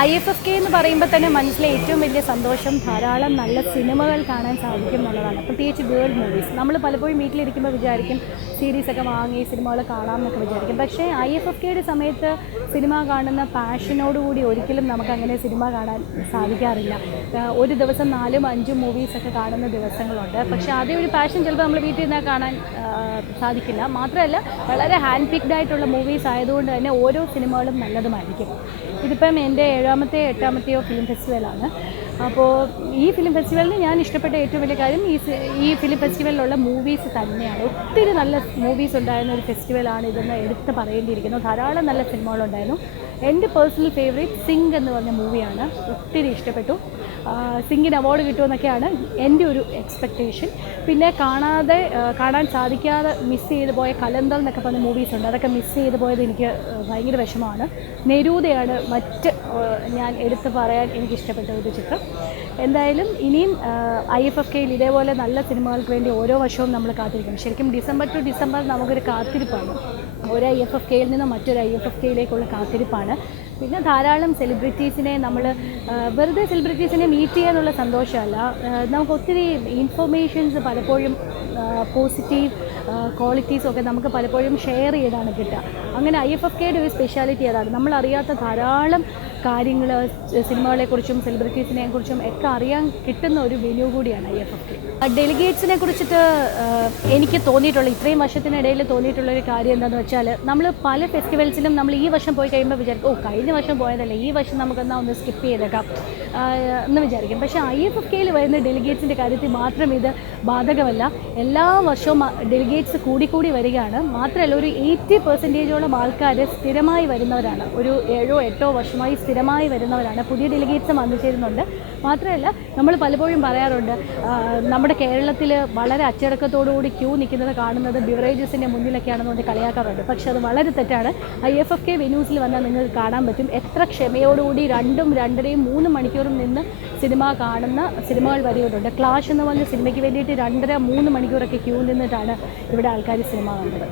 IFFK എന്ന് പറയുമ്പോൾ തന്നെ മനസ്സിലെ ഏറ്റവും വലിയ സന്തോഷം ധാരാളം നല്ല സിനിമകൾ കാണാൻ സാധിക്കും എന്നുള്ളതാണ്. പ്രത്യേകിച്ച് വേൾഡ് മൂവീസ്. നമ്മൾ പലപ്പോഴും വീട്ടിലിരിക്കുമ്പോൾ വിചാരിക്കും സീരീസൊക്കെ വാങ്ങി സിനിമകൾ കാണാം എന്നൊക്കെ വിചാരിക്കും. പക്ഷേ IFFKയുടെ സമയത്ത് സിനിമ കാണുന്ന പാഷനോടുകൂടി ഒരിക്കലും നമുക്കങ്ങനെ സിനിമ കാണാൻ സാധിക്കാറില്ല. ഒരു ദിവസം 4-5 മൂവീസൊക്കെ കാണുന്ന ദിവസങ്ങളുണ്ട്. പക്ഷേ അതേ ഒരു പാഷൻ ചിലപ്പോൾ നമ്മൾ വീട്ടിൽ നിന്നാൽ കാണാൻ സാധിക്കില്ല. മാത്രമല്ല വളരെ ഹാൻഡ് പിക്ഡ് ആയിട്ടുള്ള മൂവീസ് ആയതുകൊണ്ട് തന്നെ ഓരോ സിനിമകളും നല്ലതുമായിരിക്കും. ഇതിപ്പം എൻ്റെ 7ാമത്തെയോ 8ാമത്തെയോ ഫിലിം ഫെസ്റ്റിവലാണ്. അപ്പോൾ ഈ ഫിലിം ഫെസ്റ്റിവലിന് ഞാൻ ഇഷ്ടപ്പെട്ട ഏറ്റവും വലിയ കാര്യം ഈ ഫിലിം ഫെസ്റ്റിവലിലുള്ള മൂവീസ് തന്നെയാണ്. ഒത്തിരി നല്ല മൂവീസ് ഉണ്ടായിരുന്ന ഒരു ഫെസ്റ്റിവലാണ് ഇതെന്ന് എടുത്ത് പറയേണ്ടിയിരിക്കുന്നു. ധാരാളം നല്ല സിനിമകളുണ്ടായിരുന്നു. എൻ്റെ പേഴ്സണൽ ഫേവറേറ്റ് സിംഗ് എന്ന് പറഞ്ഞ മൂവിയാണ്. ഒത്തിരി ഇഷ്ടപ്പെട്ടു. സിംഗിന് അവാർഡ് കിട്ടുമെന്നൊക്കെയാണ് എൻ്റെ ഒരു എക്സ്പെക്റ്റേഷൻ. പിന്നെ കാണാൻ സാധിക്കാതെ മിസ് ചെയ്ത് പോയ കലന്തൽ എന്നൊക്കെ പറഞ്ഞ മൂവീസുണ്ട്. അതൊക്കെ മിസ് ചെയ്ത് പോയത് എനിക്ക് ഭയങ്കര വിഷമമാണ്. നെരൂദയാണ് ഞാൻ എടുത്ത് പറയാൻ എനിക്കിഷ്ടപ്പെട്ട ഒരു ചിത്രം. എന്തായാലും ഇനിയും IFFKയിൽ ഇതേപോലെ നല്ല സിനിമകൾക്ക് വേണ്ടി ഓരോ വർഷവും നമ്മൾ കാത്തിരിക്കണം. ശരിക്കും ഡിസംബർ ടു ഡിസംബർ നമുക്കൊരു കാത്തിരിപ്പാണ്. ഒരു IFFKയിൽ നിന്ന് മറ്റൊരു IFFKയിലേക്കുള്ള കാത്തിരിപ്പാണ്. പിന്നെ ധാരാളം സെലിബ്രിറ്റീസിനെ നമ്മൾ വെറുതെ സെലിബ്രിറ്റീസിനെ മീറ്റ് ചെയ്യാനുള്ള സന്തോഷമല്ല, നമുക്ക് ഒത്തിരി ഇൻഫർമേഷൻസ് പലപ്പോഴും പോസിറ്റീവ് ക്വാളിറ്റീസൊക്കെ നമുക്ക് പലപ്പോഴും ഷെയർ ചെയ്താണ് കിട്ടുക. അങ്ങനെ IFFKയുടെ ഒരു സ്പെഷ്യാലിറ്റി അതാണ്. നമ്മളറിയാത്ത ധാരാളം കാര്യങ്ങൾ സിനിമകളെക്കുറിച്ചും സെലിബ്രിറ്റീസിനെക്കുറിച്ചും ഒക്കെ അറിയാൻ കിട്ടുന്ന ഒരു വെന്യൂ കൂടിയാണ് IFFK. ഡെലിഗേറ്റ്സിനെ കുറിച്ചിട്ട് എനിക്ക് തോന്നിയിട്ടുള്ള ഇത്രയും വർഷത്തിനിടയിൽ തോന്നിയിട്ടുള്ളൊരു കാര്യം എന്താണെന്ന് വെച്ചാൽ, നമ്മൾ പല ഫെസ്റ്റിവൽസിലും നമ്മൾ ഈ വർഷം പോയി കഴിയുമ്പോൾ വിചാരിക്കും കഴിഞ്ഞ വർഷം പോയതല്ലേ, ഈ വർഷം നമുക്കെന്നാൽ ഒന്ന് സ്കിപ്പ് ചെയ്തേക്കാം എന്ന് വിചാരിക്കും. പക്ഷേ IFFKയിൽ വരുന്ന ഡെലിഗേറ്റ്സിൻ്റെ കാര്യത്തിൽ മാത്രം ഇത് ബാധകമല്ല. എല്ലാ വർഷവും ഡെലിഗേറ്റ്സ് കൂടിക്കൂടി വരികയാണ്. മാത്രമല്ല ഒരു 80% ആൾക്കാർ സ്ഥിരമായി വരുന്നവരാണ്. ഒരു 7-8 വർഷമായി സ്ഥിരമായി വരുന്നവരാണ്. പുതിയ ഡെലിഗേറ്റ്സ് വന്നു ചേരുന്നുണ്ട്. മാത്രമല്ല നമ്മൾ പലപ്പോഴും പറയാറുണ്ട് നമ്മുടെ കേരളത്തിൽ വളരെ അച്ചടക്കത്തോടുകൂടി ക്യൂ നിൽക്കുന്നത് കാണുന്നത് ബിവറേജസിൻ്റെ മുന്നിലൊക്കെയാണെന്ന് കൊണ്ട് കളിയാക്കാറുണ്ട്. പക്ഷേ അത് വളരെ തെറ്റാണ്. IFFK വെന്യൂസിൽ വന്നാൽ നിങ്ങൾക്ക് കാണാൻ പറ്റും എത്ര ക്ഷമയോടുകൂടി 2, 2.5, 3 മണിക്കൂറും നിന്ന് സിനിമ കാണുന്ന സിനിമകൾ വരെയുണ്ട്. ക്ലാഷ് എന്ന് പറഞ്ഞ സിനിമയ്ക്ക് വേണ്ടിയിട്ട് 2.5-3 മണിക്കൂറൊക്കെ ക്യൂ നിന്നിട്ടാണ് ഇവിടെ ആൾക്കാർ സിനിമ കണ്ടത്.